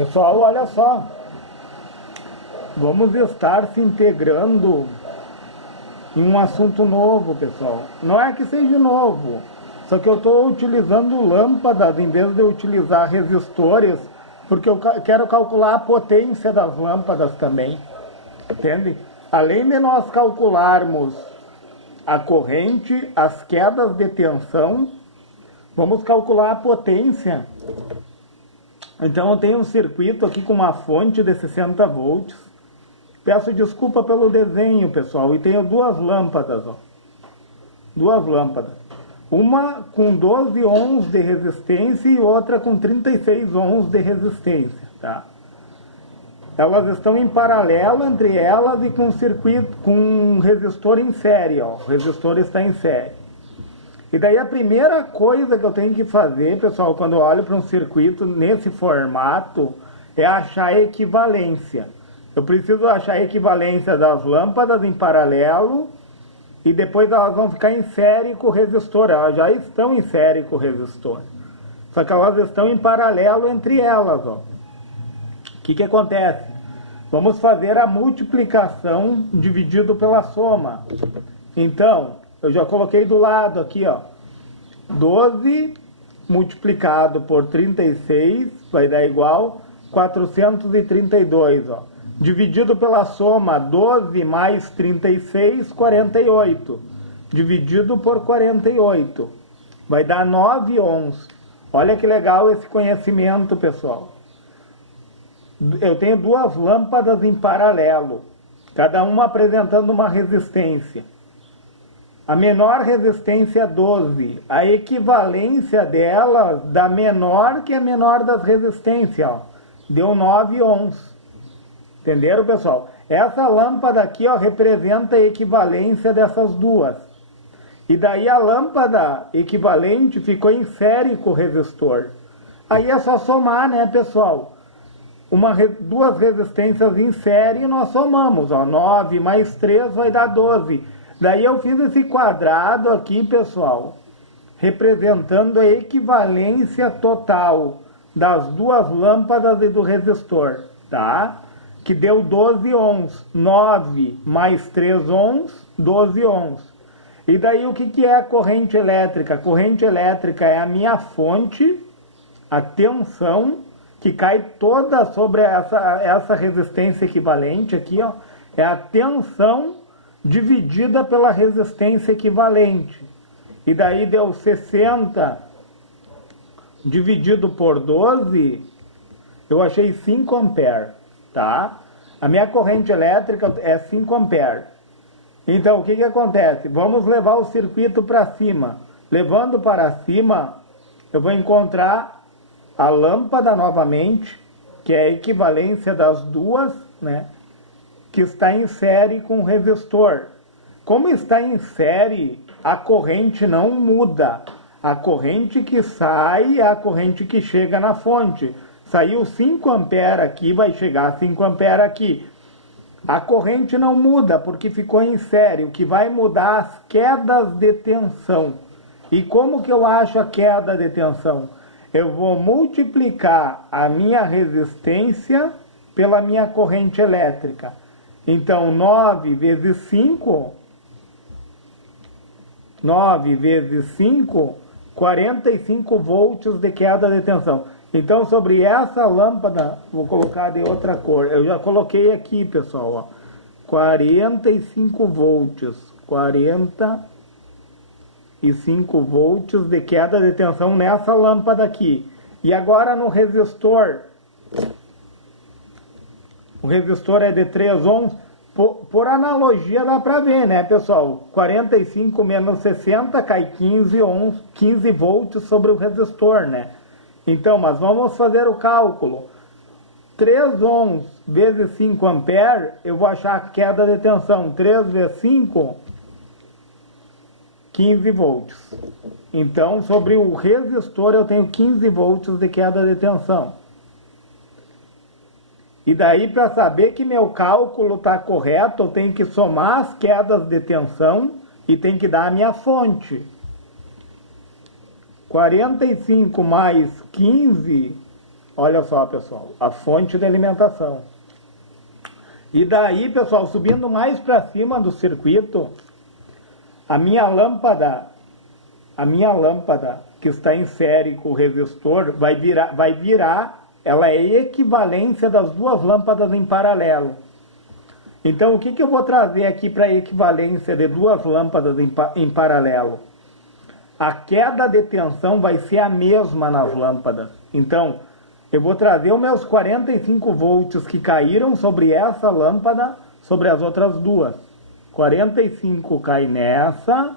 Pessoal, olha só, vamos estar se integrando em um assunto novo, pessoal. Não é que seja novo, só que eu estou utilizando lâmpadas em vez de utilizar resistores, porque eu quero calcular a potência das lâmpadas também, entende? Além de nós calcularmos a corrente, as quedas de tensão, vamos calcular a potência. Então eu tenho um circuito aqui com uma fonte de 60 volts. Peço desculpa pelo desenho, pessoal. E tenho duas lâmpadas, ó. Duas lâmpadas. Uma com 12 ohms de resistência e outra com 36 ohms de resistência, tá? Elas estão em paralelo entre elas e com um circuito, com um resistor em série, ó. O resistor está em série. E daí a primeira coisa que eu tenho que fazer, pessoal, quando eu olho para um circuito nesse formato, é achar a equivalência. Eu preciso achar a equivalência das lâmpadas em paralelo e depois elas vão ficar em série com o resistor. Elas já estão em série com o resistor. Só que elas estão em paralelo entre elas, ó. O que acontece? Vamos fazer a multiplicação dividido pela soma. Então, eu já coloquei do lado aqui, ó. 12 multiplicado por 36 vai dar igual 432, ó. Dividido pela soma 12 mais 36, 48. Dividido por 48. Vai dar 9 ohms. Olha que legal esse conhecimento, pessoal. Eu tenho duas lâmpadas em paralelo, cada uma apresentando uma resistência. A menor resistência é 12. A equivalência dela dá menor que a menor das resistências, ó. Deu 9 ohms. Entenderam, pessoal? Essa lâmpada aqui, ó, representa a equivalência dessas duas. E daí a lâmpada equivalente ficou em série com o resistor. Aí é só somar, né, pessoal? Duas resistências em série nós somamos, ó. 9 mais 3 vai dar 12. Daí eu fiz esse quadrado aqui, pessoal, representando a equivalência total das duas lâmpadas e do resistor, tá? Que deu 12 ohms. 9 mais 3 ohms, 12 ohms. E daí o que é a corrente elétrica? A corrente elétrica é a minha fonte, a tensão, que cai toda sobre essa resistência equivalente aqui, ó. É a tensão dividida pela resistência equivalente. E daí deu 60 dividido por 12, eu achei 5 amperes, tá? A minha corrente elétrica é 5 amperes. Então, o que acontece? Vamos levar o circuito para cima. Levando para cima, eu vou encontrar a lâmpada novamente, que é a equivalência das duas, né? Que está em série com o resistor. Como está em série, a corrente não muda. A corrente que sai é a corrente que chega na fonte. Saiu 5 amperes aqui, vai chegar a 5 amperes aqui. A corrente não muda porque ficou em série. O que vai mudar as quedas de tensão. E como que eu acho a queda de tensão? Eu vou multiplicar a minha resistência pela minha corrente elétrica. Então, 9 vezes 5, 45 volts de queda de tensão. Então, sobre essa lâmpada, vou colocar de outra cor. Eu já coloquei aqui, pessoal, ó, 45 volts. 45 volts de queda de tensão nessa lâmpada aqui. E agora no resistor. O resistor é de 3 ohms. Por analogia dá para ver, né, pessoal? 45 menos 60 cai 15 ohms, 15 volts sobre o resistor, né? Então, mas vamos fazer o cálculo. 3 ohms vezes 5 amperes, eu vou achar a queda de tensão. 3 vezes 5, 15 volts. Então, sobre o resistor eu tenho 15 volts de queda de tensão. E daí, para saber que meu cálculo está correto, eu tenho que somar as quedas de tensão e tenho que dar a minha fonte. 45 mais 15 Olha só, pessoal, a fonte de alimentação. E daí, pessoal, subindo mais para cima do circuito, a minha lâmpada que está em série com o resistor vai virar, ela é equivalência das duas lâmpadas em paralelo. Então, o que eu vou trazer aqui para a equivalência de duas lâmpadas em paralelo? A queda de tensão vai ser a mesma nas lâmpadas. Então, eu vou trazer os meus 45 volts que caíram sobre essa lâmpada, sobre as outras duas. 45 cai nessa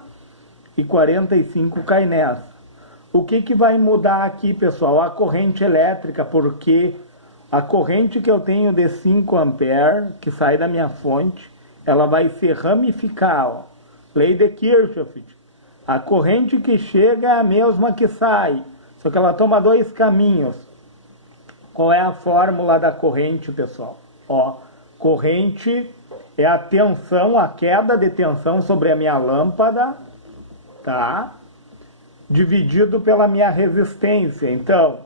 e 45 cai nessa. O que vai mudar aqui, pessoal? A corrente elétrica, porque a corrente que eu tenho de 5 amperes, que sai da minha fonte, ela vai se ramificar. Ó. Lei de Kirchhoff. A corrente que chega é a mesma que sai, só que ela toma dois caminhos. Qual é a fórmula da corrente, pessoal? Ó, corrente é a tensão, a queda de tensão sobre a minha lâmpada, tá? Dividido pela minha resistência. Então,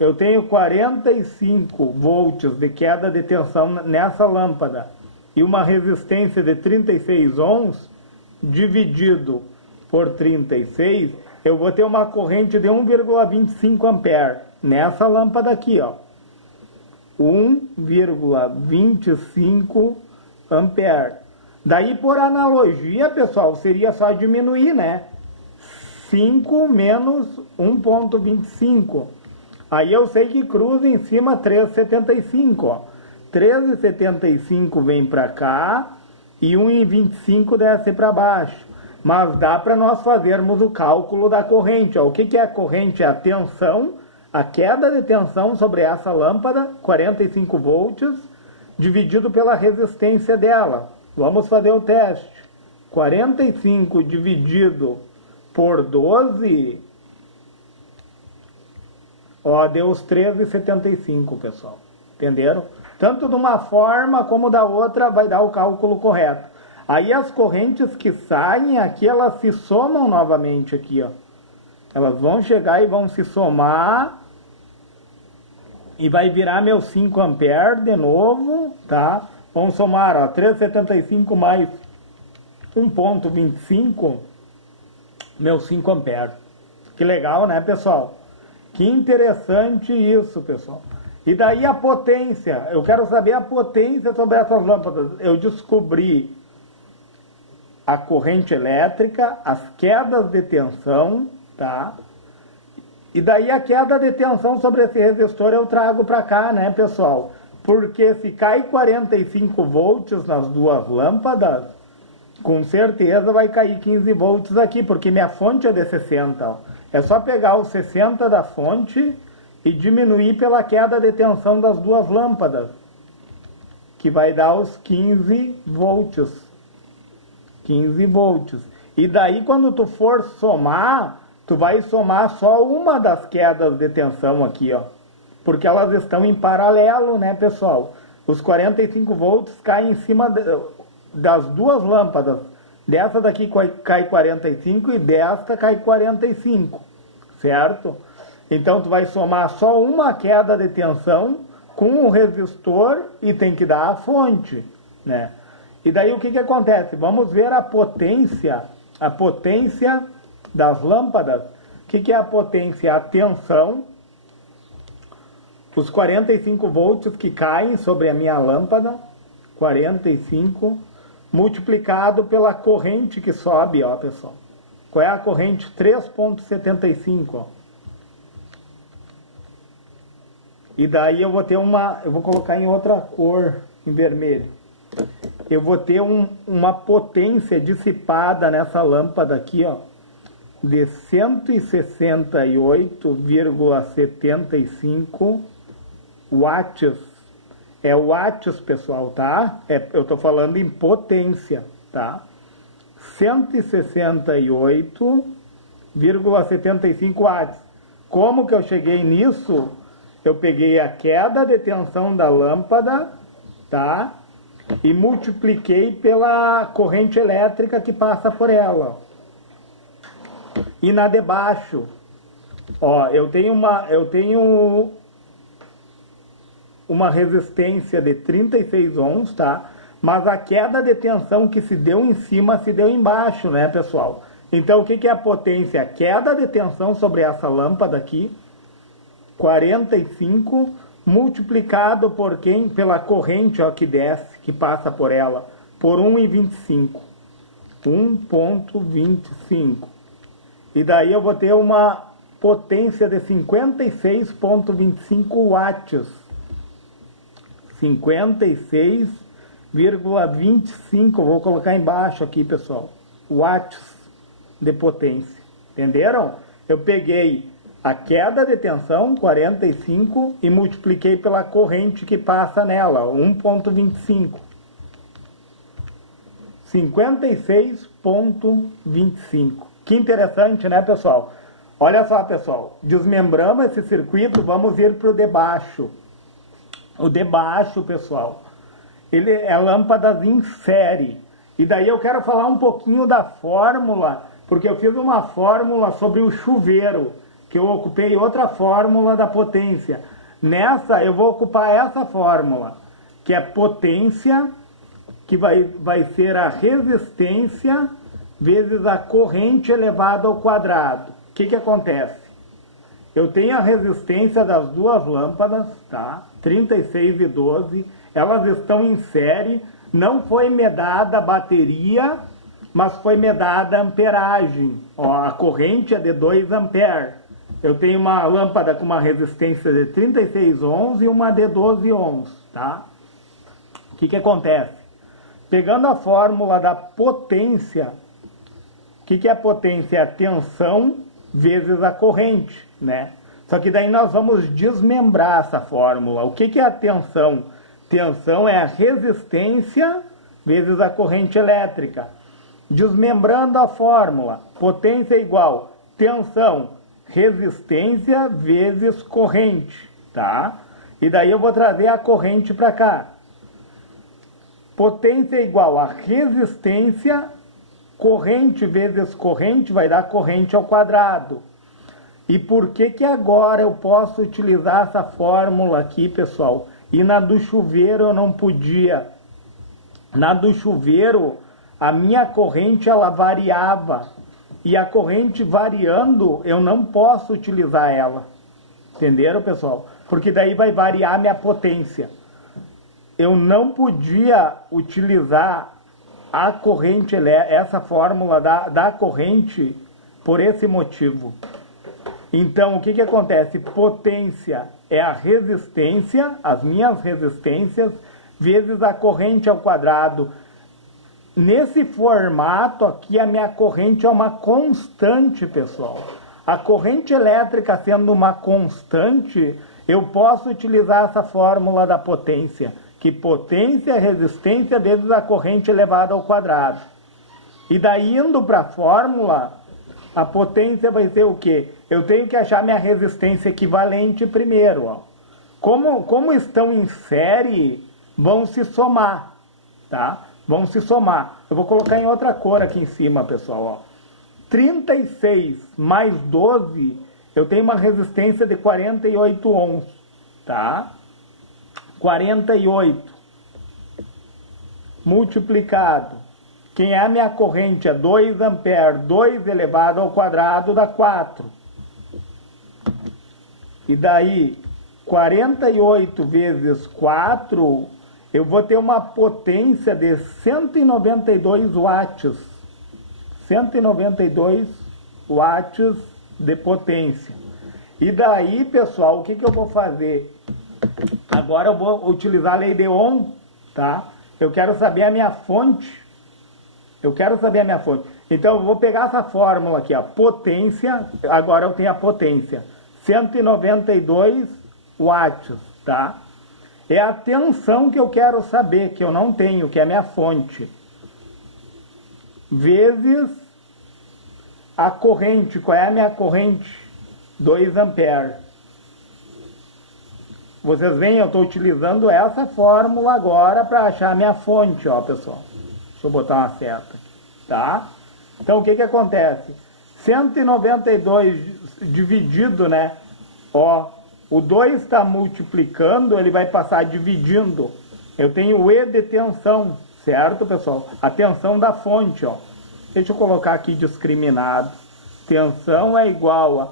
eu tenho 45 volts de queda de tensão nessa lâmpada e uma resistência de 36 ohms, dividido por 36, eu vou ter uma corrente de 1,25 ampere nessa lâmpada aqui, ó. 1,25 ampere. Daí, por analogia, pessoal, seria só diminuir, né? 5 menos 1,25. Aí eu sei que cruza em cima 3,75, ó. 13,75 vem para cá e 1,25 desce para baixo. Mas dá para nós fazermos o cálculo da corrente. Ó. O que é a corrente? É a tensão, a queda de tensão sobre essa lâmpada, 45 volts, dividido pela resistência dela. Vamos fazer o teste. 45 dividido por 12, ó, deu os 13,75, pessoal. Entenderam? Tanto de uma forma como da outra vai dar o cálculo correto. Aí as correntes que saem aqui, elas se somam novamente aqui, ó. Elas vão chegar e vão se somar e vai virar meus 5 amperes de novo, tá? Vamos somar, ó, 3,75 mais 1,25, meus 5 amperes. Que legal, né, pessoal? Que interessante isso, pessoal. E daí a potência, eu quero saber a potência sobre essas lâmpadas. Eu descobri a corrente elétrica, as quedas de tensão, tá? E daí a queda de tensão sobre esse resistor eu trago para cá, né, pessoal? Porque se cai 45 volts nas duas lâmpadas, com certeza vai cair 15 volts aqui, porque minha fonte é de 60, ó. É só pegar os 60 da fonte e diminuir pela queda de tensão das duas lâmpadas, que vai dar os 15 volts. 15 volts. E daí quando tu for somar, tu vai somar só uma das quedas de tensão aqui, ó. Porque elas estão em paralelo, né, pessoal? Os 45 volts caem em cima das duas lâmpadas. Dessa daqui cai 45 e desta cai 45, certo? Então tu vai somar só uma queda de tensão com o resistor e tem que dar a fonte, né? E daí o que acontece? Vamos ver a potência das lâmpadas. O que é a potência? A tensão, os 45 volts que caem sobre a minha lâmpada, 45, multiplicado pela corrente que sobe, ó, pessoal. Qual é a corrente? 3,75, ó. E daí eu vou ter eu vou colocar em outra cor, em vermelho. Eu vou ter uma potência dissipada nessa lâmpada aqui, ó, de 168,75 watts. É watts, pessoal, tá? Eu estou falando em potência, tá? 168,75 watts. Como que eu cheguei nisso? Eu peguei a queda de tensão da lâmpada, tá? E multipliquei pela corrente elétrica que passa por ela. E na de baixo, Ó, eu tenho uma resistência de 36 ohms, tá? Mas a queda de tensão que se deu em cima se deu embaixo, né, pessoal? Então, o que é a potência? A queda de tensão sobre essa lâmpada aqui, 45, multiplicado por quem? Pela corrente, ó, que desce, que passa por ela, por 1,25. 1,25. E daí eu vou ter uma potência de 56,25 watts. 56,25, vou colocar embaixo aqui, pessoal, watts de potência, entenderam? Eu peguei a queda de tensão, 45, e multipliquei pela corrente que passa nela, 1,25. 56,25. Que interessante, né, pessoal? Olha só, pessoal, desmembramos esse circuito, vamos ir para o de baixo. O de baixo, pessoal, ele é lâmpadas em série. E daí eu quero falar um pouquinho da fórmula, porque eu fiz uma fórmula sobre o chuveiro, que eu ocupei outra fórmula da potência. Nessa eu vou ocupar essa fórmula, que é potência, que vai ser a resistência vezes a corrente elevada ao quadrado. O que acontece? Eu tenho a resistência das duas lâmpadas, tá? 36 e 12, elas estão em série, não foi medada a bateria, mas foi medada a amperagem. Ó, a corrente é de 2 amperes. Eu tenho uma lâmpada com uma resistência de 36 ohms e uma de 12 ohms, tá? O que acontece? Pegando a fórmula da potência, o que é a potência? É a tensão vezes a corrente, né? Só que daí nós vamos desmembrar essa fórmula. O que é a tensão? Tensão é a resistência vezes a corrente elétrica. Desmembrando a fórmula, potência é igual tensão, resistência vezes corrente, tá? E daí eu vou trazer a corrente para cá. Potência é igual a resistência, corrente vezes corrente vai dar corrente ao quadrado. E por que agora eu posso utilizar essa fórmula aqui, pessoal? E na do chuveiro eu não podia. Na do chuveiro, a minha corrente ela variava. E a corrente variando, eu não posso utilizar ela. Entenderam, pessoal? Porque daí vai variar a minha potência. Eu não podia utilizar a corrente, essa fórmula da corrente, por esse motivo. Então, o que acontece? Potência é a resistência, as minhas resistências, vezes a corrente ao quadrado. Nesse formato aqui, a minha corrente é uma constante, pessoal. A corrente elétrica sendo uma constante, eu posso utilizar essa fórmula da potência, que potência é resistência vezes a corrente elevada ao quadrado. E daí, indo para a fórmula, a potência vai ser o quê? Eu tenho que achar minha resistência equivalente primeiro. Ó. Como estão em série, vão se somar, tá? Vão se somar. Eu vou colocar em outra cor aqui em cima, pessoal. Ó. 36 mais 12, eu tenho uma resistência de 48 ohms, tá? 48 multiplicado. Quem é a minha corrente? É 2 amperes. 2 elevado ao quadrado dá 4. E daí, 48 vezes 4, eu vou ter uma potência de 192 watts. 192 watts de potência. E daí, pessoal, o que eu vou fazer? Agora eu vou utilizar a lei de Ohm, tá? Eu quero saber a minha fonte. Então eu vou pegar essa fórmula aqui, a potência, agora eu tenho a potência, 192 watts, tá? É a tensão que eu quero saber, que eu não tenho, que é a minha fonte. Vezes a corrente, qual é a minha corrente? 2 amperes. Vocês veem, eu estou utilizando essa fórmula agora para achar a minha fonte, ó, pessoal. Deixa eu botar uma seta aqui, tá? Então, o que acontece? 192 dividido, né? Ó, o 2 está multiplicando, ele vai passar dividindo. Eu tenho E de tensão, certo, pessoal? A tensão da fonte, ó. Deixa eu colocar aqui discriminado. Tensão é igual a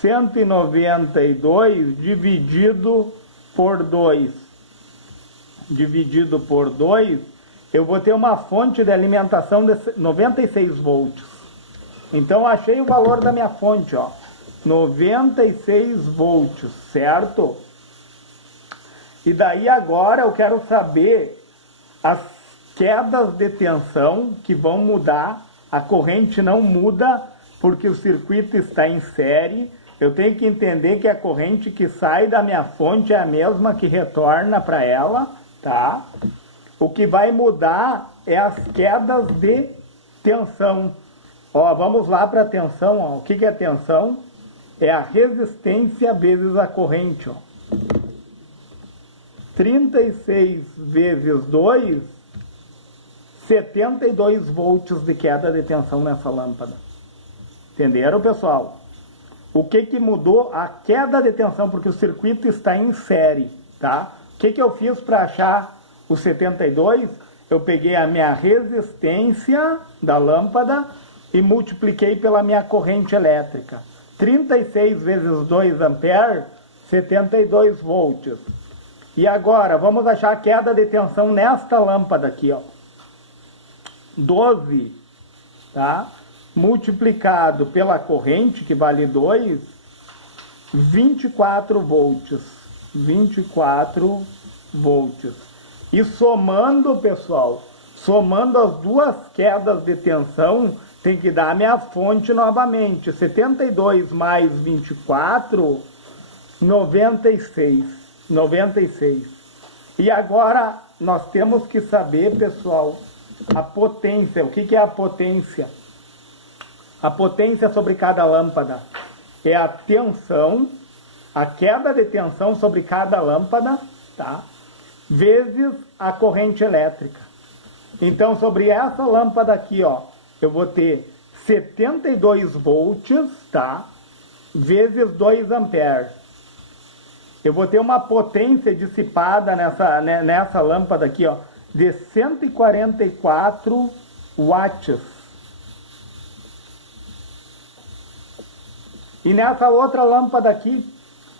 192 dividido por 2. Dividido por 2, eu vou ter uma fonte de alimentação de 96 volts. Então, achei o valor da minha fonte, ó. 96 volts, certo? E daí agora eu quero saber as quedas de tensão que vão mudar. A corrente não muda porque o circuito está em série. Eu tenho que entender que a corrente que sai da minha fonte é a mesma que retorna para ela, tá? O que vai mudar é as quedas de tensão. Ó, vamos lá para a tensão, ó. O que é tensão? É a resistência vezes a corrente, ó. 36 vezes 2, 72 volts de queda de tensão nessa lâmpada. Entenderam, pessoal? O que mudou? A queda de tensão, porque o circuito está em série, tá? O que eu fiz para achar os 72? Eu peguei a minha resistência da lâmpada e multipliquei pela minha corrente elétrica. 36 vezes 2 amperes, 72 volts. E agora, vamos achar a queda de tensão nesta lâmpada aqui, ó. 12, tá? Multiplicado pela corrente, que vale 2, 24 volts. 24 volts. E somando, pessoal, somando as duas quedas de tensão, tem que dar a minha fonte novamente. 72 mais 24, 96. 96. E agora nós temos que saber, pessoal, a potência. O que é a potência? A potência sobre cada lâmpada é a tensão, a queda de tensão sobre cada lâmpada, tá? Vezes a corrente elétrica. Então, sobre essa lâmpada aqui, ó, eu vou ter 72 volts, tá? Vezes 2 amperes. Eu vou ter uma potência dissipada nessa lâmpada aqui, ó, de 144 watts. E nessa outra lâmpada aqui,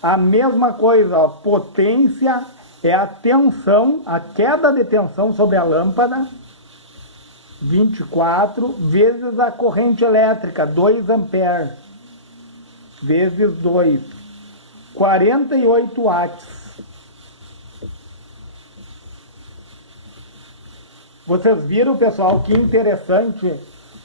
a mesma coisa, ó, potência é a tensão, a queda de tensão sobre a lâmpada, 24, vezes a corrente elétrica, 2 amperes, vezes 2, 48 watts. Vocês viram, pessoal, que interessante?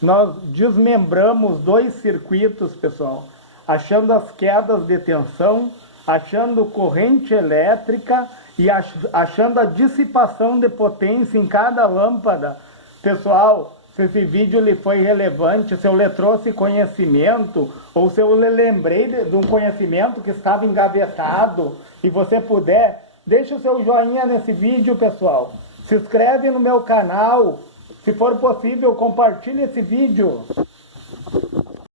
Nós desmembramos dois circuitos, pessoal, achando as quedas de tensão, achando corrente elétrica e achando a dissipação de potência em cada lâmpada. Pessoal, se esse vídeo lhe foi relevante, se eu lhe trouxe conhecimento, ou se eu lhe lembrei de um conhecimento que estava engavetado, e você puder, deixe o seu joinha nesse vídeo, pessoal. Se inscreve no meu canal. Se for possível, compartilhe esse vídeo.